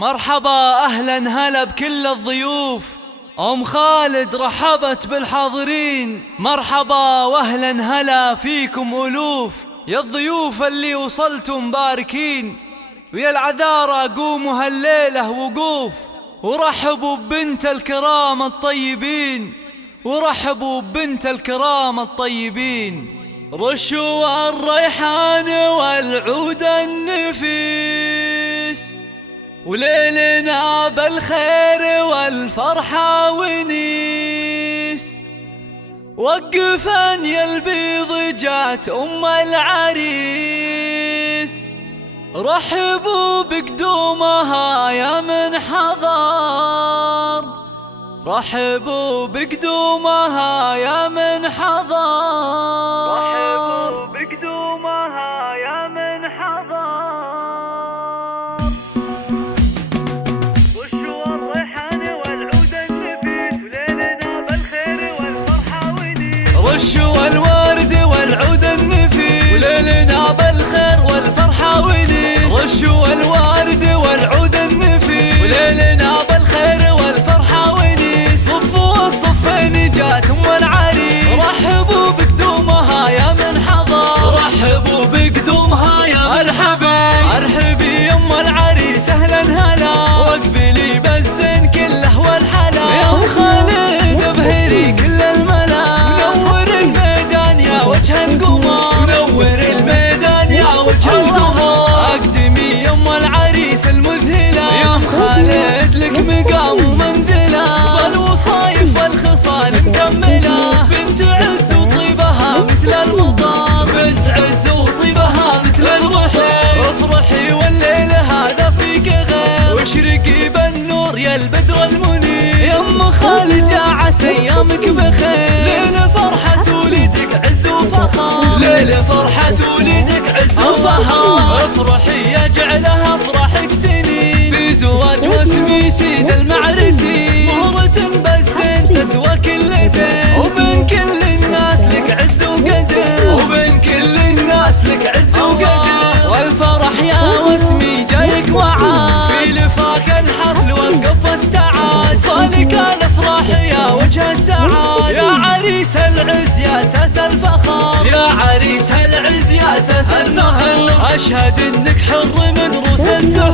مرحبا أهلا هلا بكل الضيوف. أم خالد رحبت بالحاضرين. مرحبا وأهلا هلا فيكم ألوف، يا الضيوف اللي وصلتم باركين، ويا العذارى قوموا هالليلة وقوف، ورحبوا ببنت الكرام الطيبين، ورحبوا ببنت الكرام الطيبين. رشوا الريحان والعود النفيس، وليلنا بالخير والفرحة ونيس. وقفا يا البيض جات أم العريس، رحبوا بقدومها يا من حضر، رحبوا بقدومها يا من حضر، رحبوا بقدومها يا من حضر. رشوا الريحان والعود النفيس، وليلنا بالخير والفرحة ونيس. رشوا الورد والعود النفيس، وليلنا بالخير والفرحة ونيس. رشوا الورد والعود النفيس، وليلنا بالخير والفرحة ونيس. صفوا الصفين جات أم العريس، رحبوا بقدومها يا من حضر، رحبوا بقدومها يا مرحبا. ارحبي يا أم العريس أهلا هلا، واقبلي بالزين كله والحلا. يا أم خالد ابهري كل الملا، منور الميدان يا وجه القمر، منور الميدان يا وجه القمر. اقدمي يا أم العريس المذهلة، يا أم خالد لك مقام ومنزلة، والوصايف والخصال مكملة. بنت عز وطيبها مثل المطر، بنت عز وطيبها مثل الوحيد. افرحي والليل هذا فيك غير، واشرقي بالنور يا البدر المنير. يا أم خالد يا عسى ايامك بخير، ليلة فرحة وليدك عز وفخر، ليلة فرحة وليدك عز وفخر. افرحي يا جعلها افراحك سنين، في زواج واسمي سيد المعرسي. مهرة بالزين تسوى كل زين، وبين كل الناس لك عز وقدر، وبين كل الناس لك عز وقدر. والفرح يا واسمي جايك وعاد، في لفاك الحفل وقف واستعاد. صالك الافراح يا وجه السعاد، يا عريس العز يا اساس الفخر، يا عريس العز يا اساس الفخر. اشهد انك حر من روس الزهور،